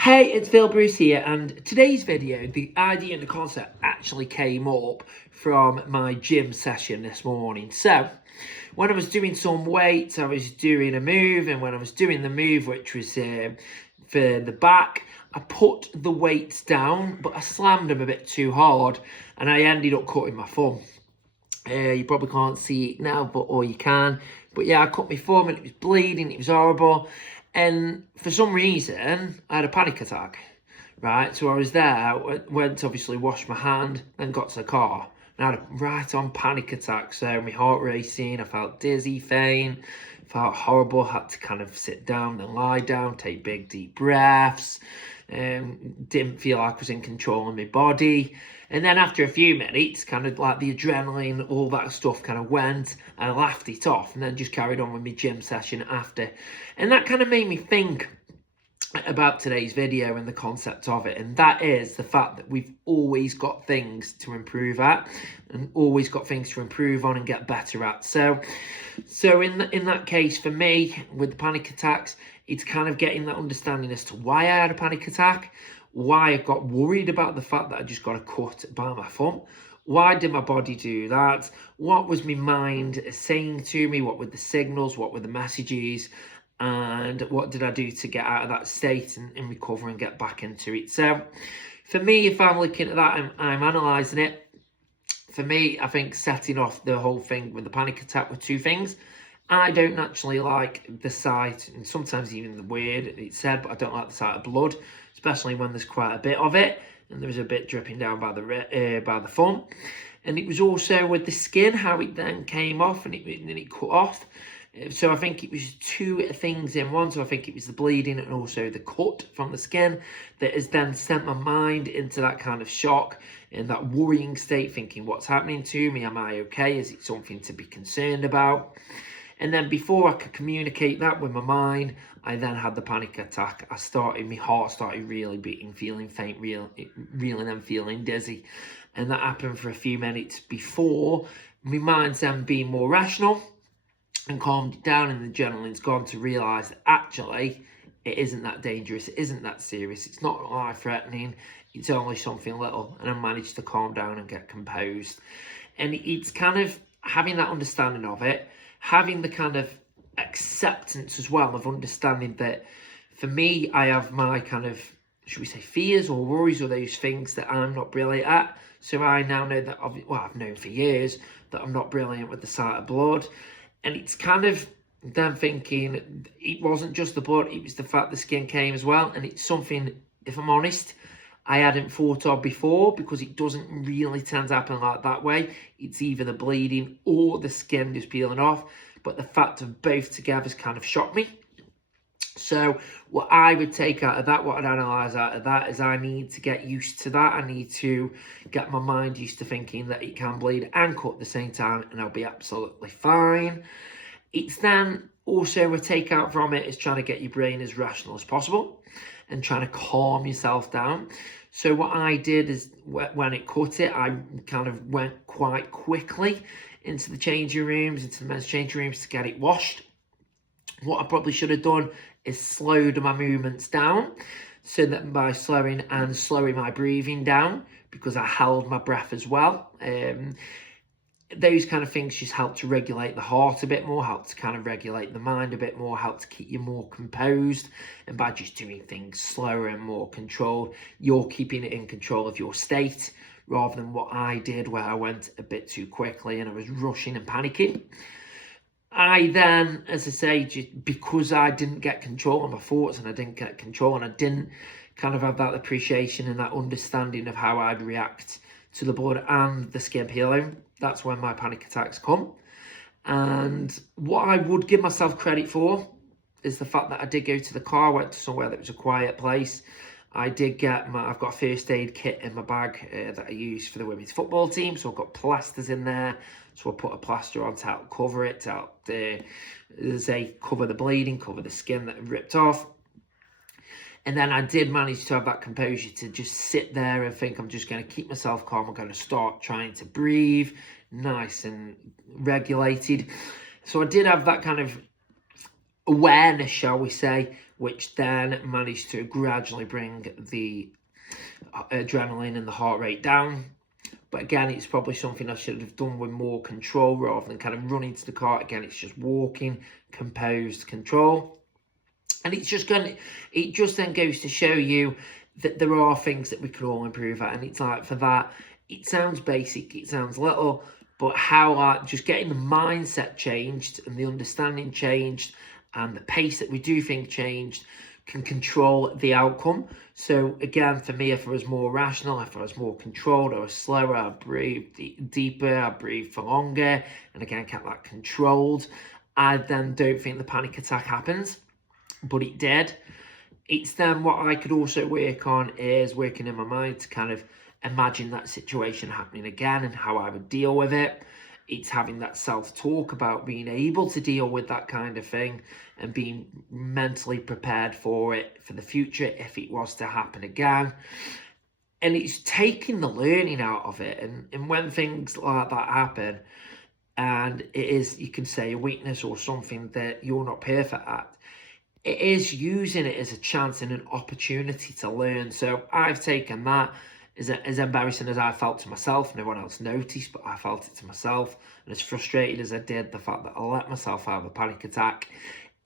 Hey, it's Phil Bruce here, and today's video, the idea and the concept actually came up from my gym session this morning. So, when I was doing some weights, I was doing a move, and when I was doing the move, which was for the back, I put the weights down, but I slammed them a bit too hard, and I ended up cutting my thumb. You probably can't see it now, or you can. But yeah, I cut my thumb and it was bleeding, it was horrible. And for some reason, I had a panic attack, right? So I was there, went to obviously wash my hand, then got to the car. And I had a right on panic attack. So my heart racing, I felt dizzy, faint, felt horrible, had to kind of sit down, then lie down, take big deep breaths. Didn't feel like I was in control of my body. And then after a few minutes, kind of like the adrenaline, all that stuff kind of went, I laughed it off and then just carried on with my gym session after. And that kind of made me think about today's video and the concept of it, and that is the fact that we've always got things to improve at and always got things to improve on and get better at. So in that case, for me, with the panic attacks, it's kind of getting that understanding as to why I had a panic attack, why I got worried about the fact that I just got a cut by my thumb. Why did my body do that? What was my mind saying to me? What were the signals? What were the messages? And what did I do to get out of that state and recover and get back into it? So for me, if I'm looking at that, I'm analysing it. For me, I think setting off the whole thing with the panic attack with two things. I don't naturally like the sight, and sometimes even the word it's said, but I don't like the sight of blood, especially when there's quite a bit of it, and there was a bit dripping down by the thumb. And it was also with the skin, how it then came off and it cut off. So I think it was two things in one. So I think it was the bleeding and also the cut from the skin that has then sent my mind into that kind of shock and that worrying state, thinking, what's happening to me? Am I okay? Is it something to be concerned about? And then before I could communicate that with my mind, I then had the panic attack. My heart started really beating, feeling faint, reeling and feeling dizzy. And that happened for a few minutes before my mind's then being more rational and calmed it down, and the adrenaline's gone to realise that actually it isn't that dangerous, it isn't that serious, it's not life-threatening, it's only something little, and I managed to calm down and get composed. And it's kind of having that understanding of it, having the kind of acceptance as well of understanding that for me, I have my kind of, should we say, fears or worries or those things that I'm not brilliant at. So I now know that, I've known for years that I'm not brilliant with the sight of blood. And it's kind of them thinking it wasn't just the blood, it was the fact the skin came as well. And it's something, if I'm honest, I hadn't thought of before, because it doesn't really tend to happen like that way. It's either the bleeding or the skin just peeling off. But the fact of both together has kind of shocked me. So what I would take out of that, what I'd analyse out of that, is I need to get used to that. I need to get my mind used to thinking that it can bleed and cut at the same time, and I'll be absolutely fine. It's then also a takeout from it is trying to get your brain as rational as possible and trying to calm yourself down. So what I did is when it cut it, I kind of went quite quickly into the changing rooms, into the men's changing rooms to get it washed. What I probably should have done is slowed my movements down, so that by slowing my breathing down, because I held my breath as well. Those kind of things just help to regulate the heart a bit more, help to kind of regulate the mind a bit more, help to keep you more composed. And by just doing things slower and more controlled, you're keeping it in control of your state, rather than what I did where I went a bit too quickly and I was rushing and panicking. I then, as I say, just because I didn't get control of my thoughts and I didn't get control and I didn't kind of have that appreciation and that understanding of how I'd react to the blood and the skin peeling, that's when my panic attacks come. And what I would give myself credit for is the fact that I did go to the car, went to somewhere that was a quiet place. I've got a first aid kit in my bag that I use for the women's football team. So I've got plasters in there. So I put a plaster on to help cover it, to help cover the bleeding, cover the skin that had ripped off. And then I did manage to have that composure to just sit there and think, I'm just going to keep myself calm. I'm going to start trying to breathe nice and regulated. So I did have that kind of awareness, shall we say, which then managed to gradually bring the adrenaline and the heart rate down. But again, it's probably something I should have done with more control rather than kind of running to the car. Again, it's just walking, composed control. And it just then goes to show you that there are things that we can all improve at. And it's like, for that, it sounds basic, it sounds little, but how just getting the mindset changed and the understanding changed and the pace that we do think changed can control the outcome. So again, for me, if I was more rational, if I was more controlled, I was slower, I breathed deeper, I breathed for longer, and again, kept that controlled, I then don't think the panic attack happens, but it did. It's then what I could also work on is working in my mind to kind of imagine that situation happening again and how I would deal with it. It's having that self-talk about being able to deal with that kind of thing and being mentally prepared for it for the future if it was to happen again. And it's taking the learning out of it. And when things like that happen, and it is, you can say, a weakness or something that you're not perfect at, it is using it as a chance and an opportunity to learn. So I've taken that. As embarrassing as I felt to myself, no one else noticed, but I felt it to myself. And as frustrated as I did, the fact that I let myself have a panic attack,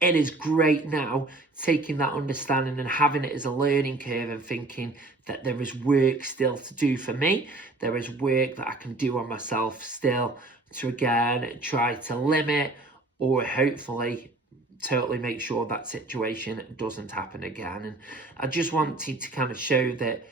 it is great now taking that understanding and having it as a learning curve and thinking that there is work still to do for me. There is work that I can do on myself still to, again, try to limit or hopefully totally make sure that situation doesn't happen again. And I just wanted to kind of show that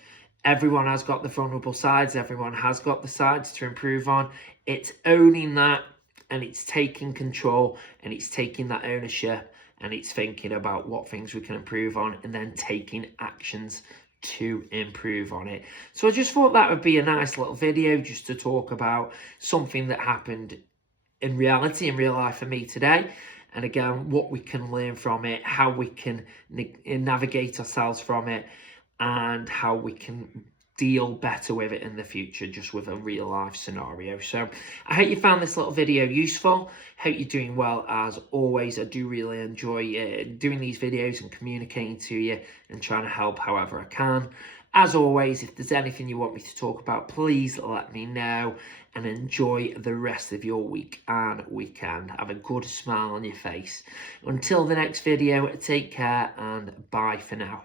everyone has got the vulnerable sides. Everyone has got the sides to improve on. It's owning that, and it's taking control, and it's taking that ownership, and it's thinking about what things we can improve on, and then taking actions to improve on it. So I just thought that would be a nice little video just to talk about something that happened in reality, in real life for me today. And again, what we can learn from it, how we can navigate ourselves from it, and how we can deal better with it in the future, just with a real life scenario. So I hope you found this little video useful. Hope you're doing well as always. I do really enjoy doing these videos and communicating to you and trying to help however I can. As always, if there's anything you want me to talk about, please let me know, and enjoy the rest of your week and weekend. Have a good smile on your face. Until the next video, take care and bye for now.